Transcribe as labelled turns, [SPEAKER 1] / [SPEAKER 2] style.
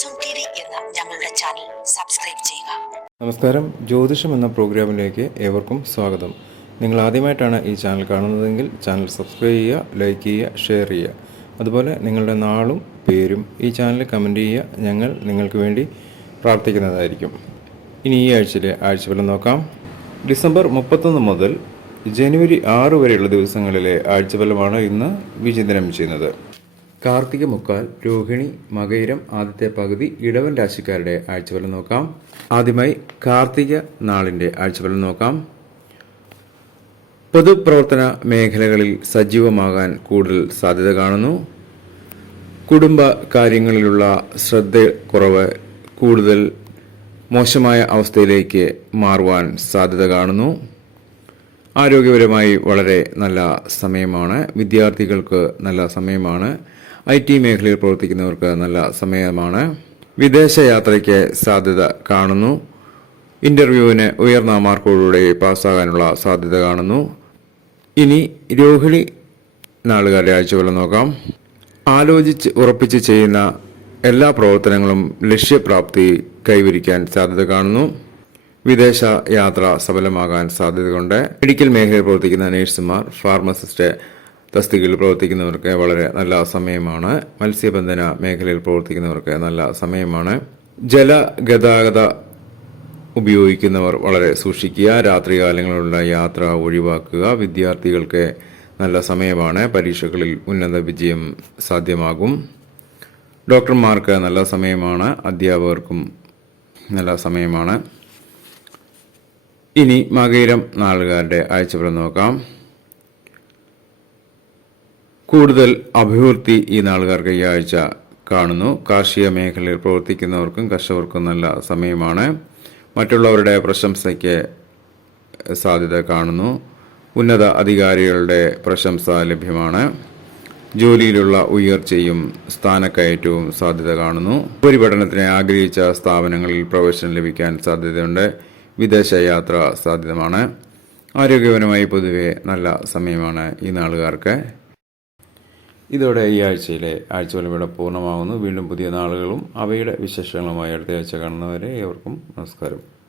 [SPEAKER 1] ജ്യോതിഷം T V എന്ന ഞങ്ങളുടെ ചാനൽ സബ്സ്ക്രൈബ് ചെയ്യുക.
[SPEAKER 2] നമസ്കാരം. ജ്യോതിഷം എന്ന പ്രോഗ്രാമിലേക്ക് ഏവർക്കും സ്വാഗതം. നിങ്ങൾ ആദ്യമായിട്ടാണ് ഈ ചാനൽ കാണുന്നതെങ്കിൽ ചാനൽ സബ്സ്ക്രൈബ് ചെയ്യുക ലൈക്ക് ചെയ്യുക ഷെയർ ചെയ്യുക. അതുപോലെ നിങ്ങളുടെ നാളും പേരും ഈ ചാനൽ കമന്റ് ചെയ്യുക ഞങ്ങൾ നിങ്ങൾക്ക് വേണ്ടി പ്രാർത്ഥിക്കുന്നതായിരിക്കും. ഇനി ഈ ആഴ്ചയിലെ ആഴ്ചഫലം നോക്കാം. ഡിസംബർ മുപ്പത്തൊന്ന് മുതൽ ജനുവരി ആറ് വരെയുള്ള ദിവസങ്ങളിലെ ആഴ്ചഫലമാണ് ഇന്ന് വിചിന്തനം ചെയ്യുന്നത്. കാർത്തിക മുക്കാൽ രോഹിണി മകയിരം ആദ്യത്തെ പകുതി ഇടവൻ രാശിക്കാരുടെ ആഴ്ചഫലം നോക്കാം. ആദ്യമായി കാർത്തിക നാളിന്റെ ആഴ്ചഫലം നോക്കാം. പൊതുപ്രവർത്തന മേഖലകളിൽ സജീവമാകാൻ കൂടുതൽ സാധ്യത കാണുന്നു. കുടുംബ കാര്യങ്ങളിലുള്ള ശ്രദ്ധ കുറവ് കൂടുതൽ മോശമായ അവസ്ഥയിലേക്ക് മാറുവാൻ സാധ്യത കാണുന്നു. ആരോഗ്യപരമായി വളരെ നല്ല സമയമാണ്. വിദ്യാർത്ഥികൾക്ക് നല്ല സമയമാണ്. ഐ ടി മേഖലയിൽ പ്രവർത്തിക്കുന്നവർക്ക് നല്ല സമയമാണ്. വിദേശ യാത്രയ്ക്ക് സാധ്യത കാണുന്നു. ഇന്റർവ്യൂവിന് ഉയർന്ന മാർക്കോടുകൂടി പാസ്സാകാനുള്ള സാധ്യത കാണുന്നു. ഇനി രോഹിണി നാളുകാരുടെ ആഴ്ചവല നോക്കാം. ആലോചിച്ച് ഉറപ്പിച്ച് ചെയ്യുന്ന എല്ലാ പ്രവർത്തനങ്ങളും ലക്ഷ്യപ്രാപ്തി കൈവരിക്കാൻ സാധ്യത കാണുന്നു. വിദേശ യാത്ര സഫലമാകാൻ സാധ്യതയുണ്ട്. മെഡിക്കൽ മേഖലയിൽ പ്രവർത്തിക്കുന്ന നഴ്സുമാർ ഫാർമസിസ്റ്റ് തസ്തികയിൽ പ്രവർത്തിക്കുന്നവർക്ക് വളരെ നല്ല സമയമാണ്. മത്സ്യബന്ധന മേഖലയിൽ പ്രവർത്തിക്കുന്നവർക്ക് നല്ല സമയമാണ്. ജലഗതാഗത ഉപയോഗിക്കുന്നവർ വളരെ സൂക്ഷിക്കുക. രാത്രികാലങ്ങളിലുള്ള യാത്ര ഒഴിവാക്കുക. വിദ്യാർത്ഥികൾക്ക് നല്ല സമയമാണ്. പരീക്ഷകളിൽ ഉന്നത വിജയം സാധ്യമാകും. ഡോക്ടർമാർക്ക് നല്ല സമയമാണ്. അധ്യാപകർക്കും നല്ല സമയമാണ്. ഇനി മകയിരം നാളുകാരുടെ ആഴ്ചപ്പുറം നോക്കാം. കൂടുതൽ അഭിവൃദ്ധി ഈ നാളുകാർക്ക് ഈ ആഴ്ച കാണുന്നു. കാർഷിക മേഖലയിൽ പ്രവർത്തിക്കുന്നവർക്കും കർഷകർക്കും നല്ല സമയമാണ്. മറ്റുള്ളവരുടെ പ്രശംസയ്ക്ക് സാധ്യത കാണുന്നു. ഉന്നത അധികാരികളുടെ പ്രശംസ ലഭ്യമാണ്. ജോലിയിലുള്ള ഉയർച്ചയും സ്ഥാനക്കയറ്റവും സാധ്യത കാണുന്നു. ഉപരിപഠനത്തിന് ആഗ്രഹിച്ച സ്ഥാപനങ്ങളിൽ പ്രവേശനം ലഭിക്കാൻ സാധ്യതയുണ്ട്. വിദേശ യാത്ര സാധ്യതമാണ് ആരോഗ്യപരമായി പൊതുവെ നല്ല സമയമാണ് ഈ നാളുകാർക്ക്. ഇതോടെ ഈ ആഴ്ചയിലെ ആഴ്ചവലം ഇവിടെ പൂർണമാകുന്നു. വീണ്ടും പുതിയ നാളുകളും അവയുടെ വിശേഷങ്ങളുമായി അടുത്ത ആഴ്ച കാണുന്നവരെ ഏവർക്കും നമസ്കാരം.